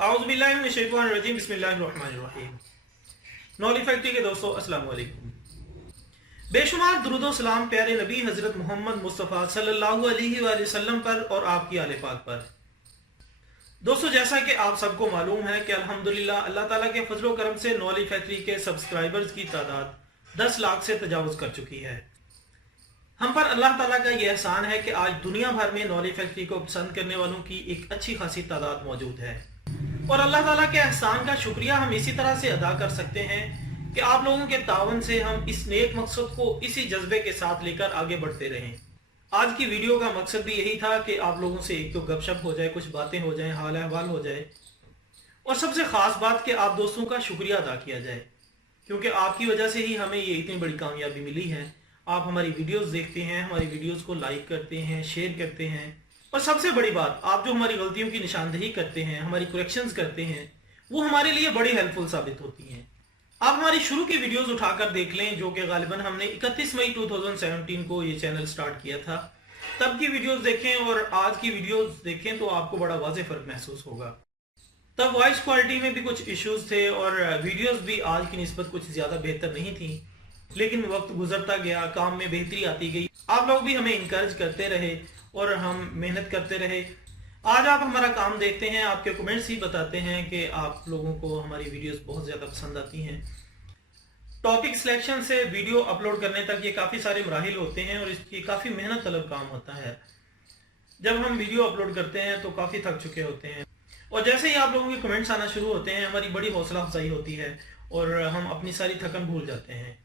औज़ुबिल्लाहिमिनश्शैतानिर्रजीम बिस्मिल्लाहिर्रहमानिर्रहीम। Knowledge factory के दोस्तों अस्सलाम वालेकुम। बेशुमार दुरूद सलाम प्यारे नबी हजरत मोहम्मद मुस्तफ़ा सल्लल्लाहु अलैहि वसल्लम पर और आपकी आले पाक पर। दोस्तों, जैसा कि आप सबको मालूम है कि अल्हम्दुलिल्लाह अल्लाह ताला के फजल करम से नॉलेज फैक्ट्री के सब्सक्राइबर्स की तादाद 10 लाख से तजावुज़ कर चुकी है। हम पर अल्लाह ताला का यह एहसान है कि आज दुनिया भर में नॉलेज फैक्ट्री को पसंद करने वालों की एक अच्छी खासी तादाद मौजूद है और अल्लाह ताला के एहसान का शुक्रिया हम इसी तरह से अदा कर सकते हैं कि आप लोगों के तावन से हम इस नेक मकसद को इसी जज्बे के साथ लेकर आगे बढ़ते रहें। आज की वीडियो का मकसद भी यही था कि आप लोगों से एक तो गपशप हो जाए, कुछ बातें हो जाएं, हाल अहवाल हो जाए और सबसे ख़ास बात कि आप दोस्तों का शुक्रिया अदा किया जाए, क्योंकि आपकी वजह से ही हमें ये इतनी बड़ी कामयाबी मिली है। आप हमारी वीडियोस देखते हैं, हमारी वीडियोस को लाइक करते हैं, शेयर करते हैं और सबसे बड़ी बात, आप जो हमारी गलतियों की निशानदेही करते हैं, हमारी करेक्शंस करते हैं, वो हमारे लिए बड़ी हेल्पफुल साबित होती हैं। आप हमारी शुरू की वीडियोस उठाकर देख लें, जो कि गालिबन हमने 31 मई 2017 को ये चैनल स्टार्ट किया था। तब की वीडियोस देखें और आज की वीडियोस देखें तो आपको बड़ा वाज़ेह फ़र्क महसूस होगा। तब वॉइस क्वालिटी में भी कुछ इश्यूज थे और वीडियोस भी आज की निस्बत कुछ ज़्यादा बेहतर नहीं थी, लेकिन वक्त गुजरता गया, काम में बेहतरी आती गई, आप लोग भी हमें इनकरेज करते रहे और हम मेहनत करते रहे। आज आप हमारा काम देखते हैं, आपके कमेंट्स ही बताते हैं कि आप लोगों को हमारी वीडियोस बहुत ज़्यादा पसंद आती हैं। टॉपिक सिलेक्शन से वीडियो अपलोड करने तक ये काफ़ी सारे मराहिल होते हैं और इसकी काफ़ी मेहनत तलब काम होता है। जब हम वीडियो अपलोड करते हैं तो काफ़ी थक चुके होते हैं और जैसे ही आप लोगों के कमेंट्स आना शुरू होते हैं, हमारी बड़ी हौसला अफजाई होती है और हम अपनी सारी थकन भूल जाते हैं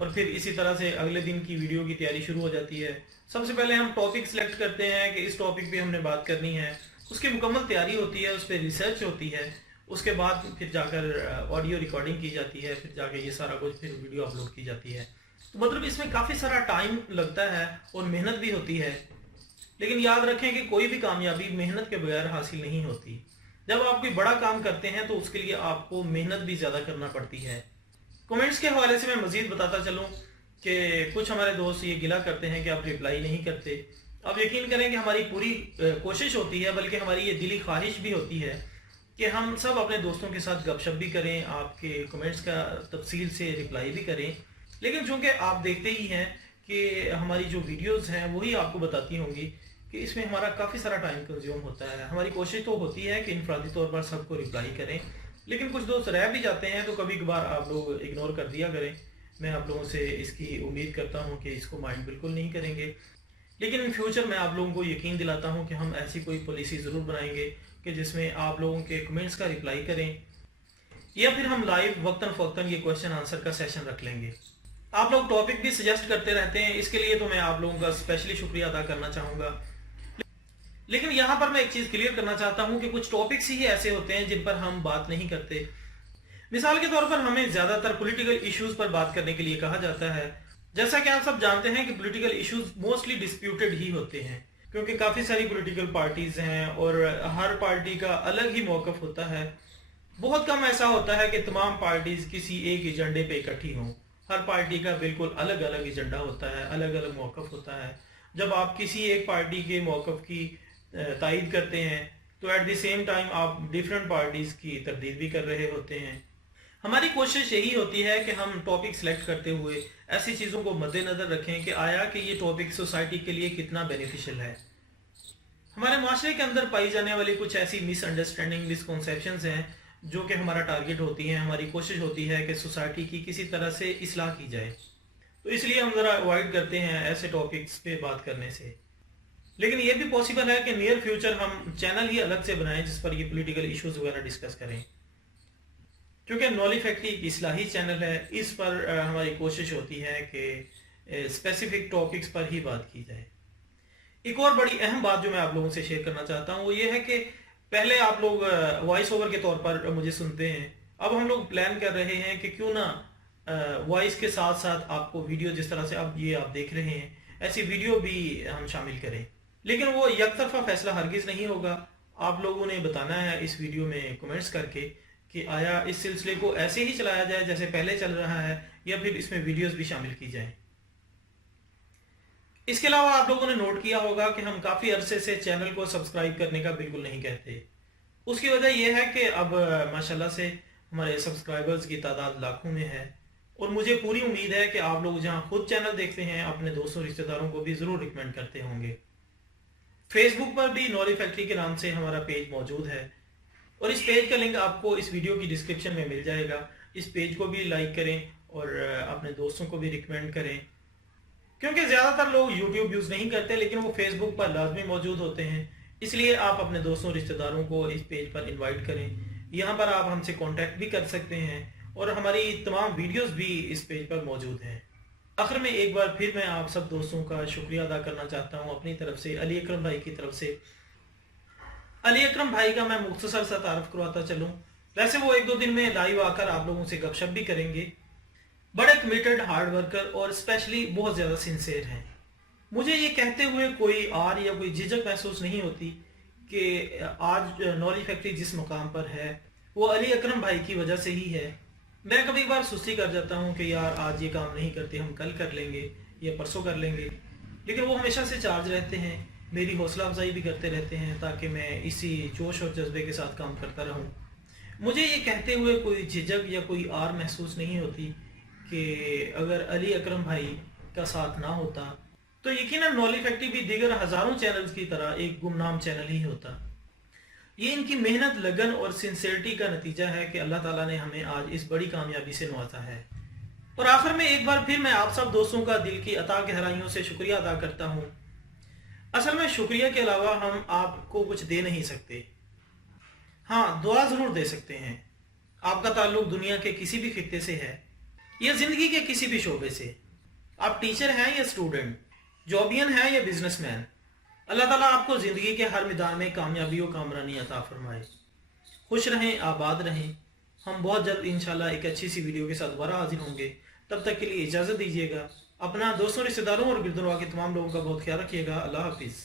और फिर इसी तरह से अगले दिन की वीडियो की तैयारी शुरू हो जाती है। सबसे पहले हम टॉपिक सिलेक्ट करते हैं कि इस टॉपिक पे हमने बात करनी है, उसकी मुकम्मल तैयारी होती है, उस पर रिसर्च होती है, उसके बाद फिर जाकर ऑडियो रिकॉर्डिंग की जाती है, फिर जाकर ये सारा कुछ फिर वीडियो अपलोड की जाती है। तो मतलब इसमें काफ़ी सारा टाइम लगता है और मेहनत भी होती है, लेकिन याद रखें कि कोई भी कामयाबी मेहनत के बगैर हासिल नहीं होती। जब आप कोई बड़ा काम करते हैं तो उसके लिए आपको मेहनत भी ज़्यादा करना पड़ती है। कमेंट्स के हवाले से मैं मज़ीद बताता चलूँ कि कुछ हमारे दोस्त ये गिला करते हैं कि आप रिप्लाई नहीं करते। आप यकीन करें कि हमारी पूरी कोशिश होती है, बल्कि हमारी ये दिली ख्वाहिश भी होती है कि हम सब अपने दोस्तों के साथ गपशप भी करें, आपके कमेंट्स का तफसील से रिप्लाई भी करें, लेकिन चूँकि आप देखते ही हैं कि हमारी जो वीडियोज़ हैं वही आपको बताती होंगी कि इसमें हमारा काफ़ी सारा टाइम कंज्यूम होता है। हमारी कोशिश तो होती है कि इनफरादी तौर पर सबको रिप्लाई करें, लेकिन कुछ दोस्त रह भी जाते हैं तो कभी कभार आप लोग इग्नोर कर दिया करें। मैं आप लोगों से इसकी उम्मीद करता हूं कि इसको माइंड बिल्कुल नहीं करेंगे, लेकिन इन फ्यूचर मैं आप लोगों को यकीन दिलाता हूं कि हम ऐसी कोई पॉलिसी ज़रूर बनाएंगे कि जिसमें आप लोगों के कमेंट्स का रिप्लाई करें या फिर हम लाइव वक्तन फ़ौक्तन ये क्वेश्चन आंसर का सेशन रख लेंगे। आप लोग टॉपिक भी सजेस्ट करते रहते हैं, इसके लिए तो मैं आप लोगों का स्पेशली शुक्रिया अदा करना चाहूँगा। लेकिन यहाँ पर मैं एक चीज़ क्लियर करना चाहता हूँ कि कुछ टॉपिक्स ही ऐसे होते हैं जिन पर हम बात नहीं करते। मिसाल के तौर पर हमें ज़्यादातर पॉलिटिकल इश्यूज पर बात करने के लिए कहा जाता है। जैसा कि आप सब जानते हैं कि पॉलिटिकल इश्यूज मोस्टली डिस्प्यूटेड ही होते हैं, क्योंकि काफ़ी सारी पॉलिटिकल पार्टीज हैं और हर पार्टी का अलग ही मौक़िफ़ होता है। बहुत कम ऐसा होता है कि तमाम पार्टीज किसी एक एजेंडे पे इकट्ठी हों। हर पार्टी का बिल्कुल अलग अलग एजेंडा होता है, अलग अलग मौक़िफ़ होता है। जब आप किसी एक पार्टी के मौक़िफ़ की तायीद करते हैं तो एट द सेम टाइम आप डिफरेंट पार्टीज़ की तरदीद भी कर रहे होते हैं। हमारी कोशिश यही होती है कि हम टॉपिक सेलेक्ट करते हुए ऐसी चीज़ों को मद्देनज़र रखें कि आया कि ये टॉपिक सोसाइटी के लिए कितना बेनिफिशियल है। हमारे माशरे के अंदर पाई जाने वाली कुछ ऐसी मिसअंडरस्टैंडिंग, मिसकॉन्सेप्शंस हैं जो कि हमारा टारगेट होती हैं। हमारी कोशिश होती है कि सोसाइटी की किसी तरह से इस्लाह की जाए, तो इसलिए हम ज़रा अवॉइड करते हैं ऐसे टॉपिक्स पे बात करने से। लेकिन ये भी पॉसिबल है कि नियर फ्यूचर हम चैनल ही अलग से बनाएं जिस पर ये पॉलिटिकल इश्यूज वगैरह डिस्कस करें, क्योंकि नॉलेज फैक्ट्री एक इस्लाही चैनल है। इस पर हमारी कोशिश होती है कि स्पेसिफिक टॉपिक्स पर ही बात की जाए। एक और बड़ी अहम बात जो मैं आप लोगों से शेयर करना चाहता हूँ वो ये है कि पहले आप लोग वॉइस ओवर के तौर पर मुझे सुनते हैं, अब हम लोग प्लान कर रहे हैं कि क्यों ना वॉइस के साथ साथ आपको वीडियो, जिस तरह से अब ये आप देख रहे हैं, ऐसी वीडियो भी हम शामिल करें। लेकिन वो एक तरफा फैसला हरगिज़ नहीं होगा। आप लोगों ने बताना है इस वीडियो में कमेंट्स करके कि आया इस सिलसिले को ऐसे ही चलाया जाए जैसे पहले चल रहा है, या फिर इसमें वीडियोस भी शामिल की जाएं। इसके अलावा आप लोगों ने नोट किया होगा कि हम काफ़ी अरसे से चैनल को सब्सक्राइब करने का बिल्कुल नहीं कहते। उसकी वजह यह है कि अब माशाल्लाह से हमारे सब्सक्राइबर्स की तादाद लाखों में है, और मुझे पूरी उम्मीद है कि आप लोग जहां खुद चैनल देखते हैं अपने दोस्तों रिश्तेदारों को भी ज़रूर रिकमेंड करते होंगे। फेसबुक पर भी नॉलेज फैक्ट्री के नाम से हमारा पेज मौजूद है, और इस पेज का लिंक आपको इस वीडियो की डिस्क्रिप्शन में मिल जाएगा। इस पेज को भी लाइक करें और अपने दोस्तों को भी रिकमेंड करें, क्योंकि ज़्यादातर लोग यूट्यूब यूज़ नहीं करते लेकिन वो फेसबुक पर लाजमी मौजूद होते हैं। इसलिए आप अपने दोस्तों रिश्तेदारों को इस पेज पर इनवाइट करें। यहाँ पर आप हमसे कांटेक्ट भी कर सकते हैं, और हमारी तमाम वीडियोस भी इस पेज पर मौजूद हैं। आखिर में एक बार फिर मैं आप सब दोस्तों का शुक्रिया अदा करना चाहता हूँ अपनी तरफ से, अली अकरम भाई की तरफ से। अली अकरम भाई का मैं मुख्तसर सा तारुफ करवाता चलूँ। वैसे वो 1-2 दिन में लाइव आकर आप लोगों से गपशप भी करेंगे। बड़े कमिटेड हार्ड वर्कर और स्पेशली बहुत ज़्यादा सिंसियर हैं। मुझे ये कहते हुए कोई आर या कोई झिझक महसूस नहीं होती कि आज नॉलेज फैक्ट्री जिस मुकाम पर है वो अली अकरम भाई की वजह से ही है। मैं कभी कभार सुस्ती कर जाता हूँ कि यार आज ये काम नहीं करते, हम कल कर लेंगे या परसों कर लेंगे, लेकिन वो हमेशा से चार्ज रहते हैं, मेरी हौसला अफजाई भी करते रहते हैं ताकि मैं इसी जोश और जज्बे के साथ काम करता रहूँ। मुझे ये कहते हुए कोई झिझक या कोई आर महसूस नहीं होती कि अगर अली अकरम भाई का साथ ना होता तो यकीनन नॉलेज फैक्ट्री भी दीगर हज़ारों चैनल्स की तरह एक गुमनाम चैनल ही होता। ये इनकी मेहनत, लगन और सिंसियरिटी का नतीजा है कि अल्लाह ताला ने हमें आज इस बड़ी कामयाबी से नवाजा है। और आखिर में एक बार फिर मैं आप सब दोस्तों का दिल की अता गहराइयों से शुक्रिया अदा करता हूँ। असल में शुक्रिया के अलावा हम आपको कुछ दे नहीं सकते। हाँ, दुआ ज़रूर दे सकते हैं। आपका ताल्लुक दुनिया के किसी भी खित्ते से है या ज़िंदगी के किसी भी शोबे से, आप टीचर हैं या स्टूडेंट, जॉबियन हैं या बिजनेसमैन, अल्लाह ताला आपको ज़िंदगी के हर मैदान में कामयाबी और कामरानी अता फरमाए। खुश रहें, आबाद रहें। हम बहुत जल्द इंशाल्लाह एक अच्छी सी वीडियो के साथ दोबारा हाजिर होंगे। तब तक के लिए इजाज़त दीजिएगा। अपना, दोस्तों, रिश्तेदारों और गिरदुनवा के तमाम लोगों का बहुत ख्याल रखिएगा। अल्लाह हाफिज़।